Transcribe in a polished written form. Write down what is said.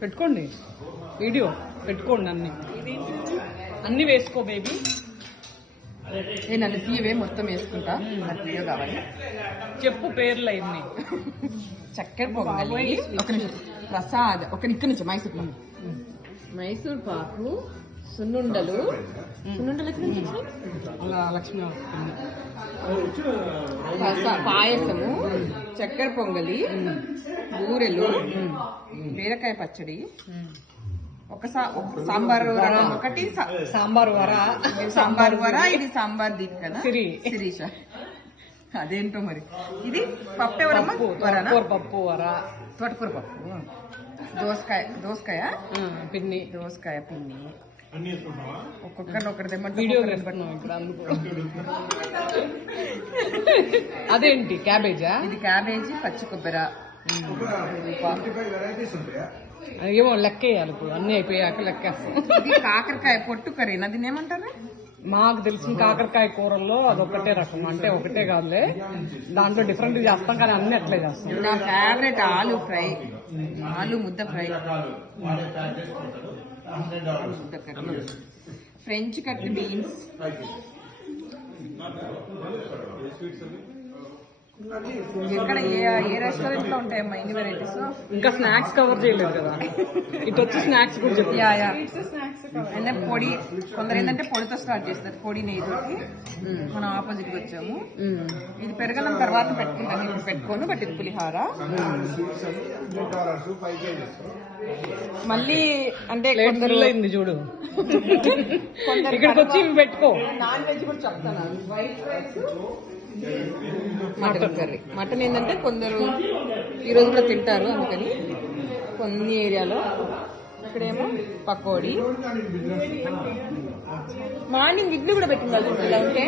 పెట్టుకోండి వీడియో పెట్టుకోండి అన్ని వేసుకో బేబీ. నేను నన్ను తీయవే మొత్తం వేసుకుంటా. నాకు వీడియో కావాలి. చెప్పు పేర్లు అయింది. చక్కెర పొంగలి, ఒక నిమిషం ప్రసాద్, ఒక నిక్క నుంచి మైసూర్ పాకు, సున్నుండలు లక్ష్మి పాయసము, చక్కెర పొంగలి, బూరెలు, బీరకాయ పచ్చడి, ఒక సాంబారు ఒకటి, సాంబార్ వర, ఇది సాంబార్ దీప్ కదా శిరీష. అదేంటో మరి. ఇది పప్పు ఎవరమ్మా? పప్పు వర, తోటకూర పప్పు, దోసకాయ పిన్ని, ఒక్కొక్కరు ఒకటి తెమ్మంటే వీడియో ఇక్కడ అదేంటి క్యాబేజా? ఇది క్యాబేజీ, పచ్చి కొబ్బరి, ఏమో లెక్క వేయాలి. ఇప్పుడు అన్ని అయిపోయాక లెక్కేస్తాం. ఇది కాకరకాయ పొట్టు కర్రీ. దీన్ని ఏమంటారు? మాకు తెలిసిన కాకరకాయ కూరల్లో అదొకటే రకం. అంటే ఒకటే కాదులే, దాంట్లో డిఫరెంట్ చేస్తాం కానీ అన్ని అట్లే చేస్తాం. నా ఫేవరెట్ ఆలు ఫ్రై, ఆలు ముద్ద ఫ్రై, ఫ్రెంచ్ కట్ బీన్స్, ఎక్కడ ఏ రెస్టారెంట్ లో ఉంటాయమ్మా ఇన్ని వెరైటీస్? ఇంకా స్నాక్స్ కవర్ చేయలేదు కదా, ఇటు వచ్చి స్నాక్స్ కూడా చెప్తా. అంటే పొడి, కొందరు ఏంటంటే పొడితో స్టార్ట్ చేస్తారు. పొడి నెయ్యితోటి మనం ఆపోజిట్ గా వచ్చాము. ఇది పెరగలం తర్వాత పెట్టుకుంటాను, ఇప్పుడు పెట్టుకోను. బట్ ఇది పులిహార. మళ్ళీ అంటే కొందరు అయింది చూడు, ఇక్కడికి వచ్చి పెట్టుకో. నాన్ వెజ్ కూడా చెప్తాను. White rice, mutton curry. Mutton ఏంటంటే కొందరు ఈ రోజు కూడా తింటారు, అందుకని కొన్ని ఏరియాలో. ఇక్కడేమో పకోడీ, మార్నింగ్ ఇడ్లీ కూడా పెట్టింది. ఇలా ఉంటే